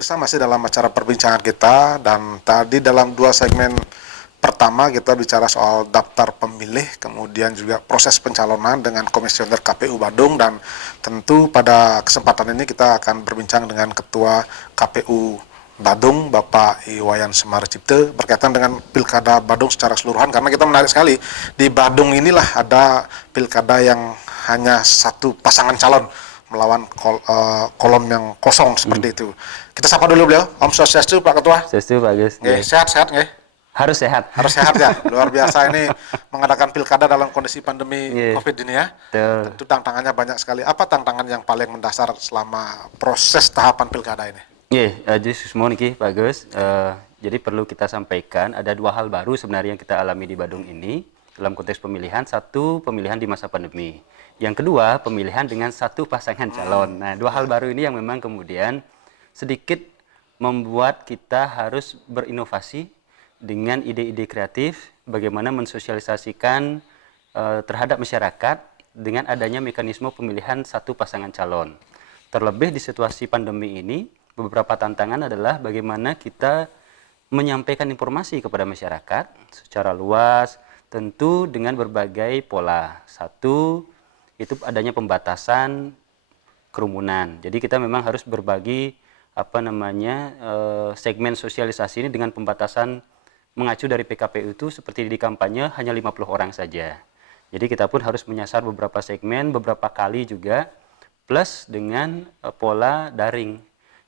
pemirsa masih dalam acara perbincangan kita, dan tadi dalam dua segmen pertama kita bicara soal daftar pemilih, kemudian juga proses pencalonan dengan Komisioner KPU Badung, dan tentu pada kesempatan ini kita akan berbincang dengan Ketua KPU Badung, Bapak Iwayan Semar Cipte, berkaitan dengan Pilkada Badung secara keseluruhan, karena kita menarik sekali, di Badung inilah ada pilkada yang hanya satu pasangan calon melawan kolom yang kosong seperti itu. Kita sapa dulu beliau. Om Swastiastu Pak Ketua. Swastiastu Pak Gus. Sehat-sehat nggih? Harus sehat. Harus sehat ya. Luar biasa ini mengadakan pilkada dalam kondisi pandemi COVID ini ya. Betul. Tentu tantangannya banyak sekali. Apa tantangan yang paling mendasar selama proses tahapan pilkada ini? Jadi semua nih Pak Gus. Jadi perlu kita sampaikan ada dua hal baru sebenarnya yang kita alami di Badung ini dalam konteks pemilihan. Satu, pemilihan di masa pandemi. Yang kedua, pemilihan dengan satu pasangan calon. Nah, dua hal baru ini yang memang kemudian sedikit membuat kita harus berinovasi dengan ide-ide kreatif bagaimana mensosialisasikan terhadap masyarakat dengan adanya mekanisme pemilihan satu pasangan calon. Terlebih di situasi pandemi ini, beberapa tantangan adalah bagaimana kita menyampaikan informasi kepada masyarakat secara luas, tentu dengan berbagai pola. Satu, itu adanya pembatasan kerumunan. Jadi kita memang harus berbagi segmen sosialisasi ini dengan pembatasan mengacu dari PKPU itu seperti di kampanye hanya 50 orang saja. Jadi kita pun harus menyasar beberapa segmen, beberapa kali juga, plus dengan pola daring.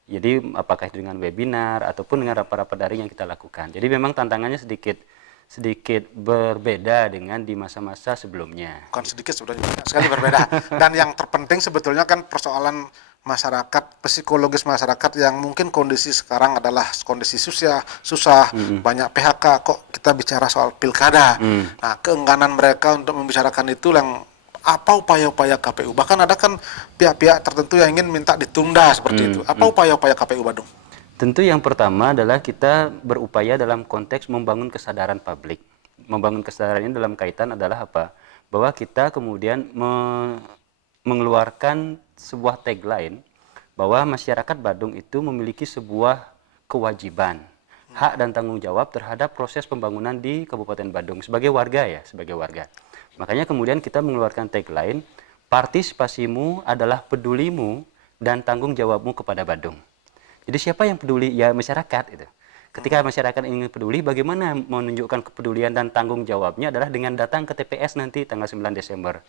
Jadi apakah dengan webinar ataupun dengan rapat-rapat daring yang kita lakukan. Jadi memang tantangannya sedikit berbeda dengan di masa-masa sebelumnya. Bukan sedikit, sebenarnya banyak sekali berbeda. Dan yang terpenting sebetulnya kan persoalan masyarakat, psikologis masyarakat yang mungkin kondisi sekarang adalah kondisi susah, banyak PHK, kok kita bicara soal pilkada. Nah, keengganan mereka untuk membicarakan itu yang apa upaya-upaya KPU? Bahkan ada kan pihak-pihak tertentu yang ingin minta ditunda seperti itu. Apa upaya-upaya KPU Badung? Tentu yang pertama adalah kita berupaya dalam konteks membangun kesadaran publik. Membangun kesadaran ini dalam kaitan adalah apa? Bahwa kita kemudian mengeluarkan sebuah tagline bahwa masyarakat Badung itu memiliki sebuah kewajiban, hak dan tanggung jawab terhadap proses pembangunan di Kabupaten Badung sebagai warga ya, sebagai warga. Makanya kemudian kita mengeluarkan tagline, partisipasimu adalah pedulimu dan tanggung jawabmu kepada Badung. Jadi siapa yang peduli? Ya masyarakat itu. Ketika masyarakat ingin peduli, bagaimana menunjukkan kepedulian dan tanggung jawabnya adalah dengan datang ke TPS nanti tanggal 9 Desember.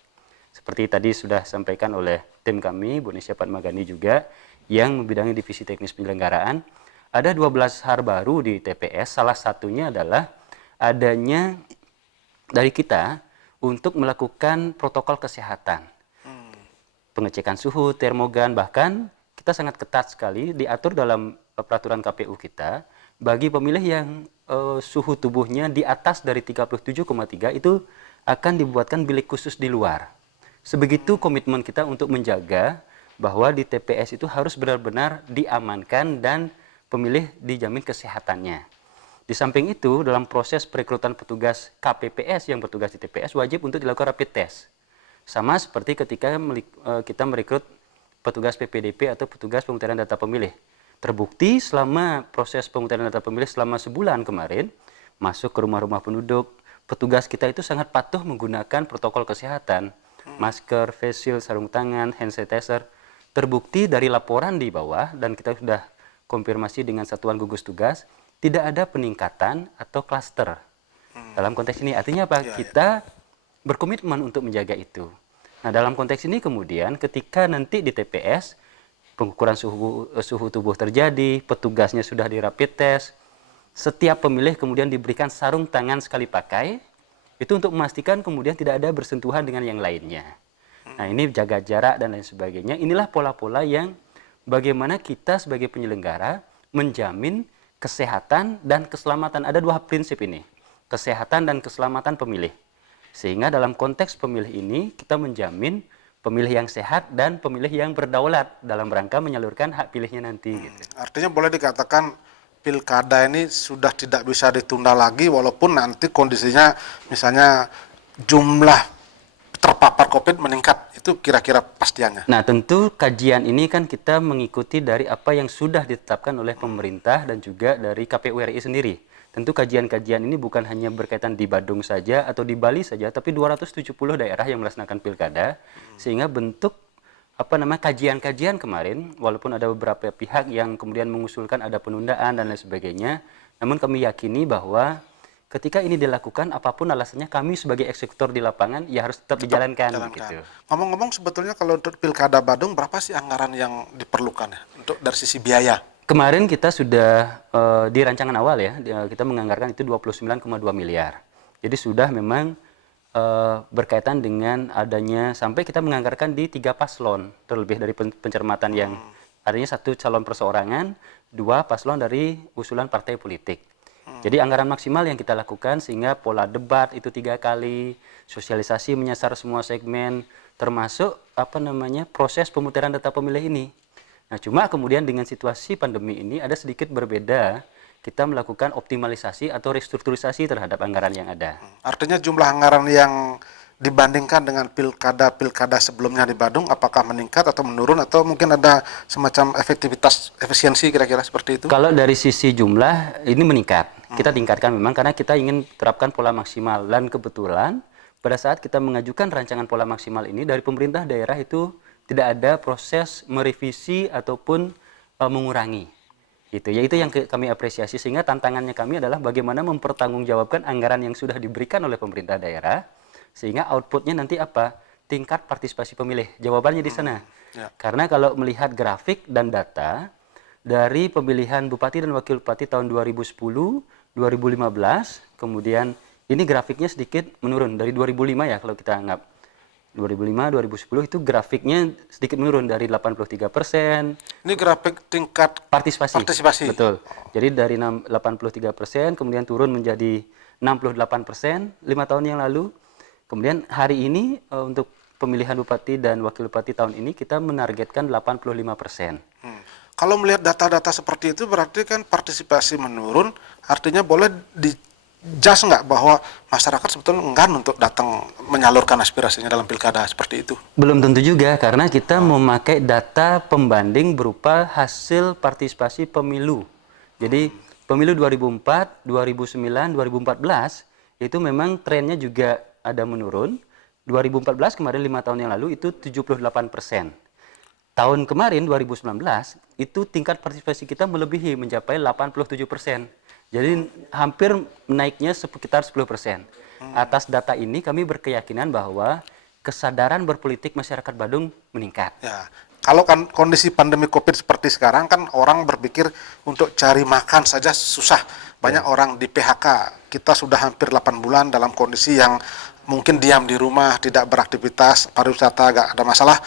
Seperti tadi sudah sampaikan oleh tim kami, Bu Nisya Padmagani juga, yang membidangi divisi teknis penyelenggaraan. Ada 12 hal baru di TPS, salah satunya adalah adanya dari kita untuk melakukan protokol kesehatan. Pengecekan suhu, termogan, bahkan kita sangat ketat sekali diatur dalam peraturan KPU kita bagi pemilih yang suhu tubuhnya di atas dari 37,3 itu akan dibuatkan bilik khusus di luar. Sebegitu komitmen kita untuk menjaga bahwa di TPS itu harus benar-benar diamankan dan pemilih dijamin kesehatannya. Di samping itu dalam proses perekrutan petugas KPPS yang bertugas di TPS wajib untuk dilakukan rapid test. Sama seperti ketika kita merekrut petugas PPDP atau petugas pemutaran data pemilih. Terbukti selama proses pemutaran data pemilih selama sebulan kemarin, masuk ke rumah-rumah penduduk, petugas kita itu sangat patuh menggunakan protokol kesehatan, masker, face shield, sarung tangan, hand sanitizer. Terbukti dari laporan di bawah, dan kita sudah konfirmasi dengan satuan gugus tugas, tidak ada peningkatan atau klaster. Dalam konteks ini artinya apa? Kita berkomitmen untuk menjaga itu. Nah, dalam konteks ini kemudian ketika nanti di TPS pengukuran suhu tubuh terjadi, petugasnya sudah di rapid test, setiap pemilih kemudian diberikan sarung tangan sekali pakai, itu untuk memastikan kemudian tidak ada bersentuhan dengan yang lainnya. Nah, ini jaga jarak dan lain sebagainya. Inilah pola-pola yang bagaimana kita sebagai penyelenggara menjamin kesehatan dan keselamatan. Ada dua prinsip ini, kesehatan dan keselamatan pemilih. Sehingga dalam konteks pemilih ini kita menjamin pemilih yang sehat dan pemilih yang berdaulat dalam rangka menyalurkan hak pilihnya nanti. Gitu. Artinya boleh dikatakan pilkada ini sudah tidak bisa ditunda lagi walaupun nanti kondisinya misalnya jumlah terpapar COVID meningkat, itu kira-kira pastiannya. Nah, tentu kajian ini kan kita mengikuti dari apa yang sudah ditetapkan oleh pemerintah dan juga dari KPU RI sendiri. Tentu kajian-kajian ini bukan hanya berkaitan di Badung saja atau di Bali saja, tapi 270 daerah yang melaksanakan pilkada, sehingga bentuk kajian-kajian kemarin, walaupun ada beberapa pihak yang kemudian mengusulkan ada penundaan dan lain sebagainya, namun kami yakini bahwa ketika ini dilakukan, apapun alasannya, kami sebagai eksekutor di lapangan ya harus tetap dijalankan. Gitu. Ngomong-ngomong, sebetulnya kalau untuk Pilkada Badung, berapa sih anggaran yang diperlukan ya untuk dari sisi biaya? Kemarin kita sudah di rancangan awal ya, kita menganggarkan itu 29,2 miliar. Jadi sudah memang berkaitan dengan adanya, sampai kita menganggarkan di 3 paslon, terlebih dari pencermatan yang adanya 1 calon perseorangan, 2 paslon dari usulan partai politik. Jadi anggaran maksimal yang kita lakukan sehingga pola debat itu 3 kali, sosialisasi menyasar semua segmen, termasuk proses pemutaran data pemilih ini. Nah, cuma kemudian dengan situasi pandemi ini ada sedikit berbeda, kita melakukan optimalisasi atau restrukturisasi terhadap anggaran yang ada. Artinya jumlah anggaran yang dibandingkan dengan pilkada sebelumnya di Badung, apakah meningkat atau menurun, atau mungkin ada semacam efisiensi kira-kira seperti itu? Kalau dari sisi jumlah ini meningkat, kita tingkatkan memang karena kita ingin terapkan pola maksimal, dan kebetulan pada saat kita mengajukan rancangan pola maksimal ini dari pemerintah daerah itu tidak ada proses merevisi ataupun mengurangi. Itu yang kami apresiasi, sehingga tantangannya kami adalah bagaimana mempertanggungjawabkan anggaran yang sudah diberikan oleh pemerintah daerah, sehingga outputnya nanti apa? Tingkat partisipasi pemilih. Jawabannya di sana. Karena kalau melihat grafik dan data dari pemilihan bupati dan wakil bupati tahun 2010, 2015, kemudian ini grafiknya sedikit menurun dari 2005 ya kalau kita anggap. 2005, 2010 itu grafiknya sedikit menurun dari 83%. Ini grafik tingkat partisipasi. Betul. Jadi dari 83% kemudian turun menjadi 68% 5 tahun yang lalu. Kemudian hari ini untuk pemilihan bupati dan wakil bupati tahun ini kita menargetkan 85%. Kalau melihat data-data seperti itu berarti kan partisipasi menurun, artinya boleh dijudge nggak bahwa masyarakat sebetulnya enggan untuk datang menyalurkan aspirasinya dalam pilkada seperti itu? Belum tentu juga, karena kita memakai data pembanding berupa hasil partisipasi pemilu. Jadi pemilu 2004, 2009, 2014 itu memang trennya juga ada menurun. 2014 kemarin 5 tahun yang lalu itu 78%. Tahun kemarin 2019 itu tingkat partisipasi kita melebihi, mencapai 87%. Jadi hampir naiknya sekitar 10%. Atas data ini kami berkeyakinan bahwa kesadaran berpolitik masyarakat Badung meningkat. Ya, kalau kan kondisi pandemi COVID seperti sekarang kan orang berpikir untuk cari makan saja susah. Banyak orang di PHK. Kita sudah hampir 8 bulan dalam kondisi yang mungkin diam di rumah, tidak beraktivitas, pariwisata agak ada masalah.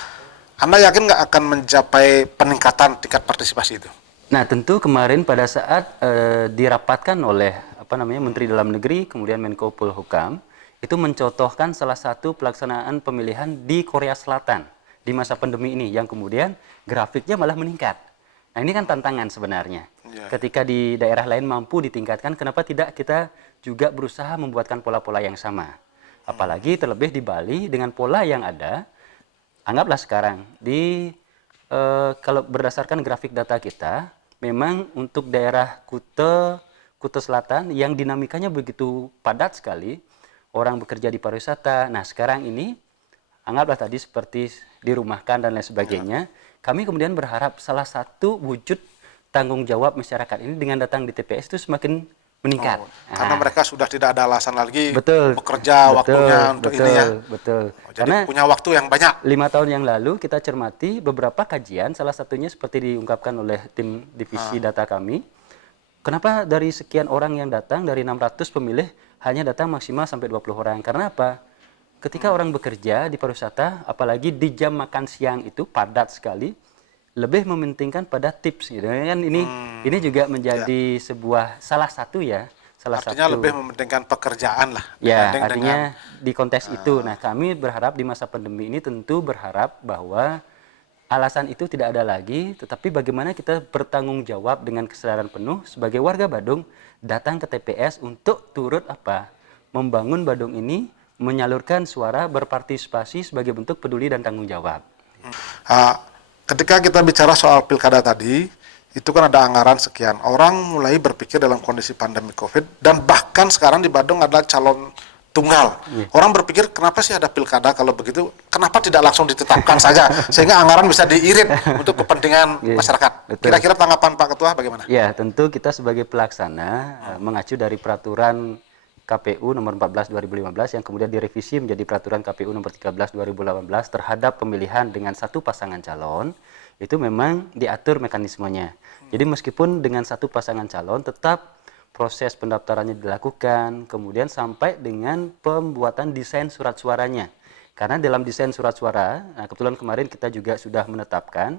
Anda yakin nggak akan mencapai peningkatan tingkat partisipasi itu? Nah, tentu kemarin pada saat dirapatkan oleh Menteri Dalam Negeri, kemudian Menko Polhukam, itu mencontohkan salah satu pelaksanaan pemilihan di Korea Selatan di masa pandemi ini, yang kemudian grafiknya malah meningkat. Nah, ini kan tantangan sebenarnya. Ketika di daerah lain mampu ditingkatkan, kenapa tidak kita juga berusaha membuatkan pola-pola yang sama? Apalagi terlebih di Bali dengan pola yang ada. Anggaplah sekarang kalau berdasarkan grafik data kita, memang untuk daerah Kuta Selatan yang dinamikanya begitu padat sekali, orang bekerja di pariwisata. Nah, sekarang ini anggaplah tadi seperti dirumahkan dan lain sebagainya. Kami kemudian berharap salah satu wujud tanggung jawab masyarakat ini dengan datang di TPS itu semakin meningkat. Karena mereka sudah tidak ada alasan lagi bekerja, bekerja waktunya untuk ini ya. Betul. Jadi Karena punya waktu yang banyak. 5 tahun yang lalu kita cermati beberapa kajian, salah satunya seperti diungkapkan oleh tim divisi data kami. Kenapa dari sekian orang yang datang, dari 600 pemilih, hanya datang maksimal sampai 20 orang? Karena apa? Ketika orang bekerja di pariwisata, apalagi di jam makan siang itu padat sekali, lebih mementingkan pada tips gitu kan. Ini juga menjadi sebuah salah satu Artinya lebih mementingkan pekerjaan lah. Ya, artinya di konteks itu. Nah, kami berharap di masa pandemi ini tentu berharap bahwa alasan itu tidak ada lagi, tetapi bagaimana kita bertanggung jawab dengan kesadaran penuh sebagai warga Badung datang ke TPS untuk turut membangun Badung ini menyalurkan suara, berpartisipasi sebagai bentuk peduli dan tanggung jawab. Ketika kita bicara soal pilkada tadi, itu kan ada anggaran sekian. Orang mulai berpikir dalam kondisi pandemi COVID, dan bahkan sekarang di Badung ada calon tunggal. Orang berpikir, kenapa sih ada pilkada kalau begitu? Kenapa tidak langsung ditetapkan saja sehingga anggaran bisa diirit untuk kepentingan masyarakat? Kira-kira tanggapan Pak Ketua bagaimana? Ya, tentu kita sebagai pelaksana mengacu dari peraturan KPU nomor 14 2015 yang kemudian direvisi menjadi peraturan KPU nomor 13 2018 terhadap pemilihan dengan satu pasangan calon, itu memang diatur mekanismenya. Jadi meskipun dengan satu pasangan calon tetap proses pendaftarannya dilakukan, kemudian sampai dengan pembuatan desain surat suaranya. Karena dalam desain surat suara, nah kebetulan kemarin kita juga sudah menetapkan,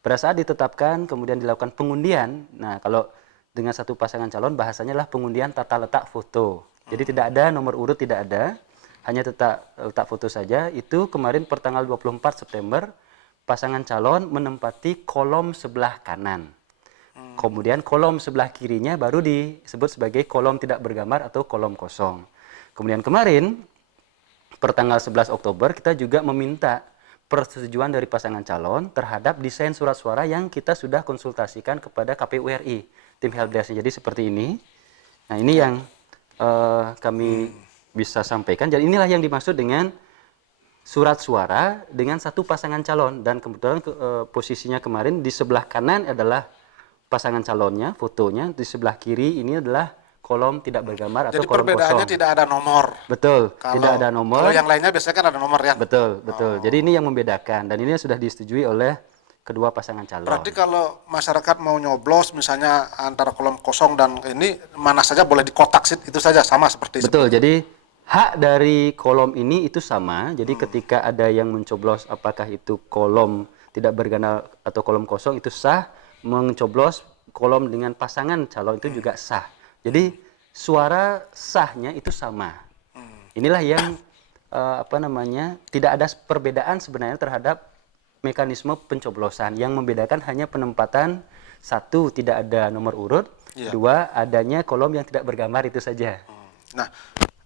pada saat ditetapkan kemudian dilakukan pengundian, nah kalau dengan satu pasangan calon bahasanya lah pengundian tata letak foto. Jadi tidak ada nomor urut, tidak ada, hanya letak foto saja. Itu kemarin pertanggal 24 September, pasangan calon menempati kolom sebelah kanan. Kemudian kolom sebelah kirinya baru disebut sebagai kolom tidak bergambar atau kolom kosong. Kemudian kemarin, pertanggal 11 Oktober, kita juga meminta persetujuan dari pasangan calon terhadap desain surat suara yang kita sudah konsultasikan kepada KPU RI, tim helpdesk. Jadi seperti ini. Nah ini yang kami bisa sampaikan. Jadi inilah yang dimaksud dengan surat suara dengan satu pasangan calon. Dan kebetulan posisinya kemarin di sebelah kanan adalah pasangan calonnya, fotonya, di sebelah kiri ini adalah kolom tidak bergambar atau kolom kosong. Jadi perbedaannya tidak ada nomor. Betul, tidak ada nomor. Kalau yang lainnya biasanya kan ada nomor ya. Betul, betul. Jadi ini yang membedakan dan ini sudah disetujui oleh kedua pasangan calon. Berarti kalau masyarakat mau nyoblos misalnya antara kolom kosong dan ini mana saja boleh dikotak itu saja sama seperti Betul, jadi hak dari kolom ini itu sama. Jadi ketika ada yang mencoblos apakah itu kolom tidak bergambar atau kolom kosong itu sah. Mencoblos kolom dengan pasangan calon itu juga sah. Jadi suara sahnya itu sama. Inilah yang tidak ada perbedaan sebenarnya terhadap mekanisme pencoblosan. Yang membedakan hanya penempatan, satu tidak ada nomor urut, dua adanya kolom yang tidak bergambar itu saja. Nah,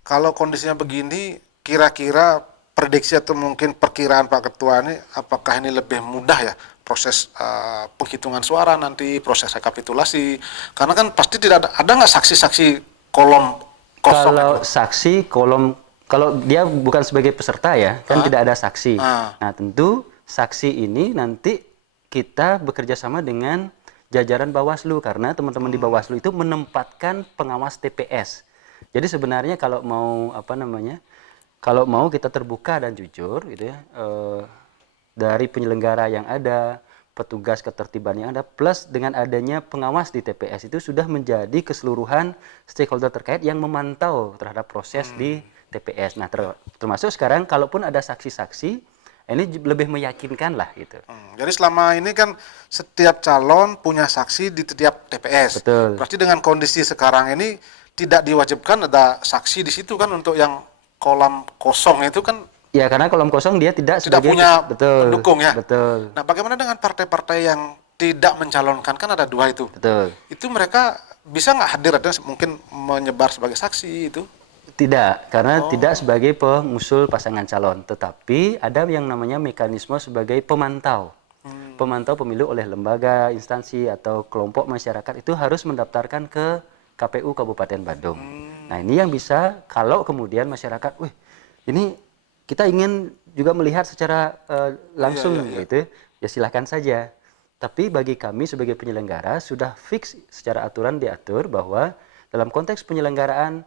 kalau kondisinya begini, kira-kira prediksi atau mungkin perkiraan Pak Ketua ini, apakah ini lebih mudah ya proses penghitungan suara nanti, proses rekapitulasi? Karena kan pasti tidak ada nggak saksi-saksi kolom kosong? Kalau saksi kolom, kalau dia bukan sebagai peserta ya, kan tidak ada saksi. Nah tentu saksi ini nanti kita bekerja sama dengan jajaran Bawaslu karena teman-teman di Bawaslu itu menempatkan pengawas TPS. Jadi sebenarnya kalau mau kalau mau kita terbuka dan jujur gitu ya, dari penyelenggara yang ada, petugas ketertiban yang ada, plus dengan adanya pengawas di TPS itu sudah menjadi keseluruhan stakeholder terkait yang memantau terhadap proses di TPS. Nah termasuk sekarang kalaupun ada saksi-saksi, ini lebih meyakinkan lah gitu. Jadi selama ini kan setiap calon punya saksi di setiap TPS. Betul. Berarti dengan kondisi sekarang ini tidak diwajibkan ada saksi di situ kan untuk yang kolom kosong itu kan? Ya karena kolom kosong dia tidak sebagai punya pendukung ya. Betul. Nah bagaimana dengan partai-partai yang tidak mencalonkan, kan ada dua itu. Betul. Itu mereka bisa nggak hadir atau mungkin menyebar sebagai saksi itu? Tidak, karena tidak sebagai pengusul pasangan calon, tetapi ada yang namanya mekanisme sebagai pemantau. Pemantau pemilu oleh lembaga, instansi atau kelompok masyarakat itu harus mendaftarkan ke KPU Kabupaten Badung. Nah ini yang bisa kalau kemudian masyarakat, ini kita ingin juga melihat secara langsung gitu, ya silahkan saja. Tapi bagi kami sebagai penyelenggara sudah fix secara aturan diatur bahwa dalam konteks penyelenggaraan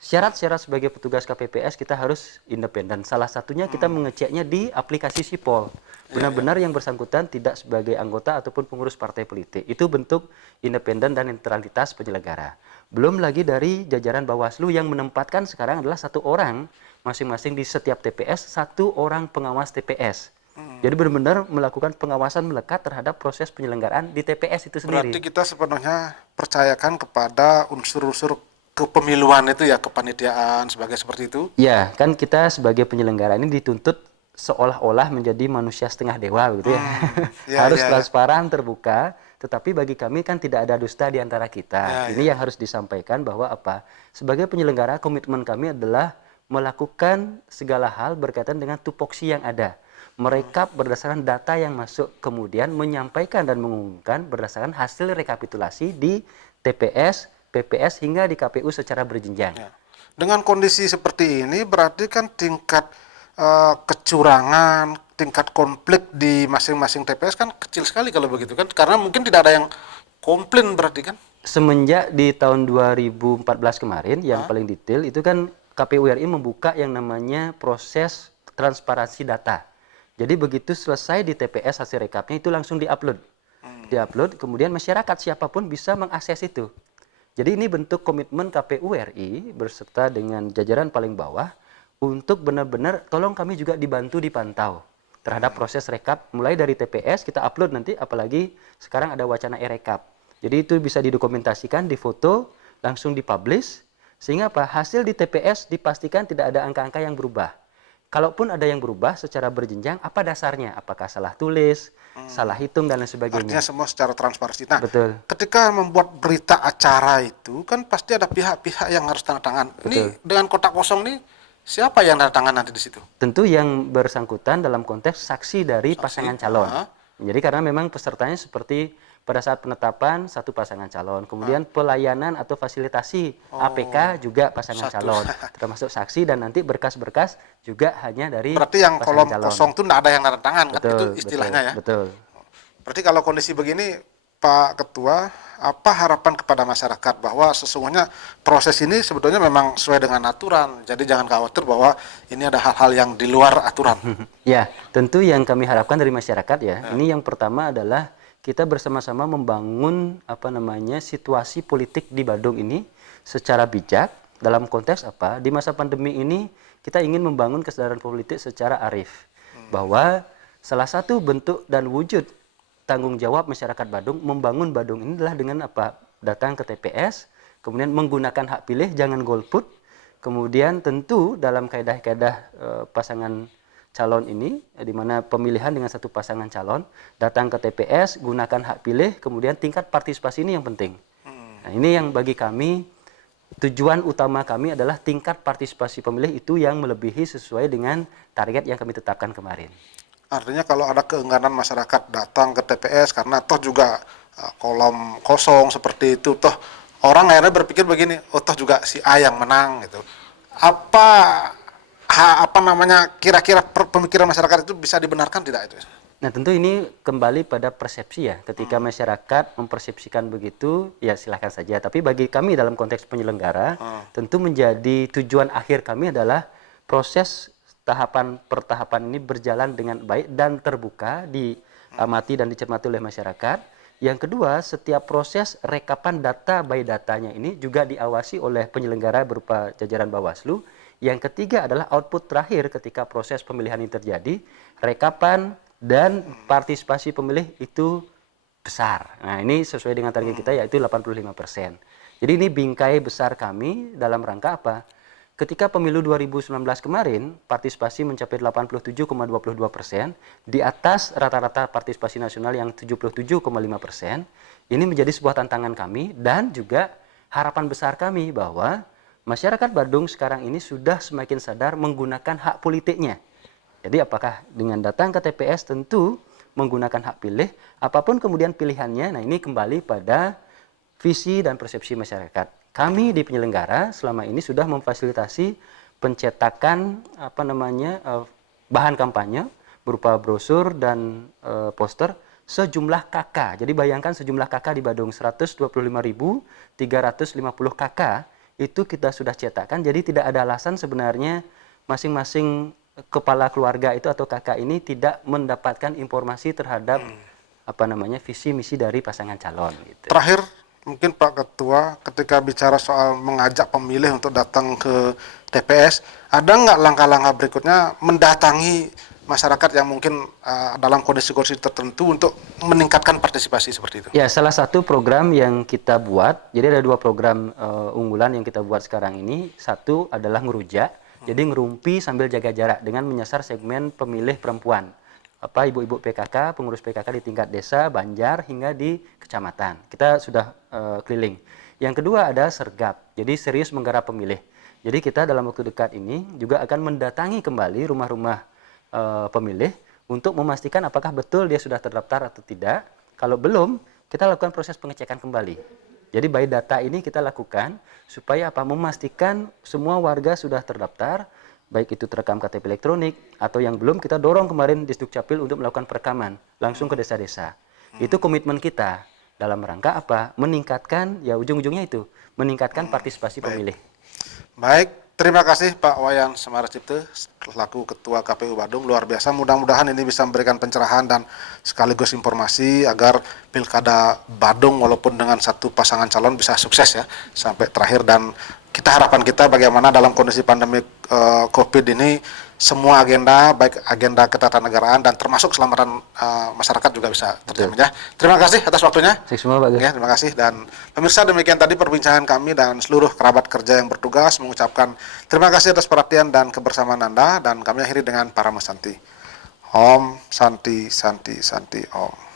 syarat-syarat sebagai petugas KPPS kita harus independen. Salah satunya kita mengeceknya di aplikasi Sipol. Benar-benar yang bersangkutan tidak sebagai anggota ataupun pengurus partai politik. Itu bentuk independen dan netralitas penyelenggara. Belum lagi dari jajaran Bawaslu yang menempatkan sekarang adalah satu orang masing-masing di setiap TPS, satu orang pengawas TPS. Jadi benar-benar melakukan pengawasan melekat terhadap proses penyelenggaraan di TPS itu sendiri. Berarti kita sepenuhnya percayakan kepada unsur-unsur kepemiluan itu ya, kepanitiaan seperti itu? Ya, kan kita sebagai penyelenggara ini dituntut seolah-olah menjadi manusia setengah dewa gitu ya. Harus transparan, terbuka, tetapi bagi kami kan tidak ada dusta di antara kita. Ini yang harus disampaikan bahwa sebagai penyelenggara komitmen kami adalah melakukan segala hal berkaitan dengan tupoksi yang ada. Merekap berdasarkan data yang masuk, kemudian menyampaikan dan mengumumkan berdasarkan hasil rekapitulasi di TPS, PPS hingga di KPU secara berjenjang. Ya. Dengan kondisi seperti ini berarti kan tingkat kecurangan, tingkat konflik di masing-masing TPS kan kecil sekali kalau begitu kan, karena mungkin tidak ada yang komplain berarti kan. Semenjak di tahun 2014 kemarin yang paling detail itu kan KPU RI membuka yang namanya proses transparansi data. Jadi begitu selesai di TPS hasil rekapnya itu langsung diupload. Diupload, kemudian masyarakat siapapun bisa mengakses itu. Jadi ini bentuk komitmen KPU RI berserta dengan jajaran paling bawah untuk benar-benar tolong kami juga dibantu dipantau terhadap proses rekap mulai dari TPS kita upload nanti, apalagi sekarang ada wacana e-rekap. Jadi itu bisa didokumentasikan, difoto, langsung dipublish sehingga apa? Hasil di TPS dipastikan tidak ada angka-angka yang berubah. Kalaupun ada yang berubah secara berjenjang, apa dasarnya? Apakah salah tulis, salah hitung, dan lain sebagainya. Artinya semua secara transparansi. Nah, Betul. ketika membuat berita acara itu, kan pasti ada pihak-pihak yang harus tanda tangan. Ini dengan kotak kosong nih, siapa yang tanda tangan nanti di situ? Tentu yang bersangkutan dalam konteks saksi dari pasangan calon. Jadi karena memang pesertanya seperti pada saat penetapan satu pasangan calon, kemudian pelayanan atau fasilitasi APK juga pasangan calon, termasuk saksi, dan nanti berkas-berkas juga hanya dari Berarti yang pasangan kolom calon. kosong itu tidak ada yang tanda tangan kan? Betul, Itu istilahnya ya. Betul. Berarti kalau kondisi begini, Pak Ketua, apa harapan kepada masyarakat bahwa sesungguhnya proses ini sebetulnya memang sesuai dengan aturan. Jadi jangan khawatir bahwa ini ada hal-hal yang di luar aturan. Ya, tentu yang kami harapkan dari masyarakat ya. Ini yang pertama adalah kita bersama-sama membangun situasi politik di Badung ini secara bijak dalam konteks apa? Di masa pandemi ini kita ingin membangun kesadaran politik secara arif bahwa salah satu bentuk dan wujud tanggung jawab masyarakat Badung membangun Badung ini adalah dengan apa? Datang ke TPS, kemudian menggunakan hak pilih, jangan golput. Kemudian tentu dalam kaedah-kaedah pasangan calon ini, di mana pemilihan dengan satu pasangan calon, datang ke TPS, gunakan hak pilih, kemudian tingkat partisipasi ini yang penting. Nah, ini yang bagi kami, tujuan utama kami adalah tingkat partisipasi pemilih itu yang melebihi sesuai dengan target yang kami tetapkan kemarin. Artinya kalau ada keengganan masyarakat datang ke TPS karena toh juga kolom kosong seperti itu, toh orang akhirnya berpikir begini, oh toh juga si A yang menang gitu. Kira-kira pemikiran masyarakat itu bisa dibenarkan tidak itu? Nah, tentu ini kembali pada persepsi ya. Ketika masyarakat mempersepsikan begitu, ya silahkan saja. Tapi bagi kami dalam konteks penyelenggara, tentu menjadi tujuan akhir kami adalah proses tahapan per tahapan ini berjalan dengan baik dan terbuka, diamati dan dicermati oleh masyarakat. Yang kedua, setiap proses rekapan data by datanya ini juga diawasi oleh penyelenggara berupa jajaran Bawaslu. Yang ketiga adalah output terakhir ketika proses pemilihan ini terjadi, rekapan dan partisipasi pemilih itu besar. Nah, ini sesuai dengan target kita yaitu 85%. Jadi ini bingkai besar kami dalam rangka apa? Ketika pemilu 2019 kemarin, partisipasi mencapai 87,22%, di atas rata-rata partisipasi nasional yang 77,5%. Ini menjadi sebuah tantangan kami dan juga harapan besar kami bahwa masyarakat Badung sekarang ini sudah semakin sadar menggunakan hak politiknya. Jadi apakah dengan datang ke TPS tentu menggunakan hak pilih, apapun kemudian pilihannya, nah ini kembali pada visi dan persepsi masyarakat. Kami di penyelenggara selama ini sudah memfasilitasi pencetakan bahan kampanye berupa brosur dan poster sejumlah KK. Jadi bayangkan sejumlah KK di Badung 125.350 KK itu kita sudah cetakkan. Jadi tidak ada alasan sebenarnya masing-masing kepala keluarga itu atau kakak ini tidak mendapatkan informasi terhadap visi misi dari pasangan calon. Gitu. Terakhir, mungkin Pak Ketua, ketika bicara soal mengajak pemilih untuk datang ke TPS, ada nggak langkah-langkah berikutnya mendatangi masyarakat yang mungkin dalam kondisi-kondisi tertentu untuk meningkatkan partisipasi seperti itu? Ya, salah satu program yang kita buat, jadi ada dua program unggulan yang kita buat sekarang ini. Satu adalah ngerujak. Jadi ngerumpi sambil jaga jarak dengan menyasar segmen pemilih perempuan. Ibu-ibu PKK, pengurus PKK di tingkat desa, Banjar, hingga di kecamatan. Kita sudah keliling. Yang kedua ada sergap, jadi serius menggarap pemilih. Jadi kita dalam waktu dekat ini juga akan mendatangi kembali rumah-rumah pemilih untuk memastikan apakah betul dia sudah terdaftar atau tidak. Kalau belum, kita lakukan proses pengecekan kembali. Jadi by data ini kita lakukan supaya apa? Memastikan semua warga sudah terdaftar, baik itu terekam KTP elektronik atau yang belum, kita dorong kemarin di Dukcapil untuk melakukan perekaman langsung ke desa-desa. Itu komitmen kita dalam rangka apa? Meningkatkan, ya ujung-ujungnya itu, meningkatkan partisipasi pemilih. Baik, terima kasih Pak Wayan Semaracipte selaku Ketua KPU Badung. Luar biasa, mudah-mudahan ini bisa memberikan pencerahan dan sekaligus informasi agar Pilkada Badung walaupun dengan satu pasangan calon bisa sukses ya sampai terakhir. Dan kita harapan kita bagaimana dalam kondisi pandemi COVID ini semua agenda, baik agenda ketatanegaraan dan termasuk keselamatan masyarakat juga bisa terjamin ya. Terima kasih atas waktunya. Semua Pak Gus. Ya, terima kasih. Dan pemirsa, demikian tadi perbincangan kami dan seluruh kerabat kerja yang bertugas mengucapkan terima kasih atas perhatian dan kebersamaan Anda, dan kami akhiri dengan para Santi. Om Santi Santi Santi Om.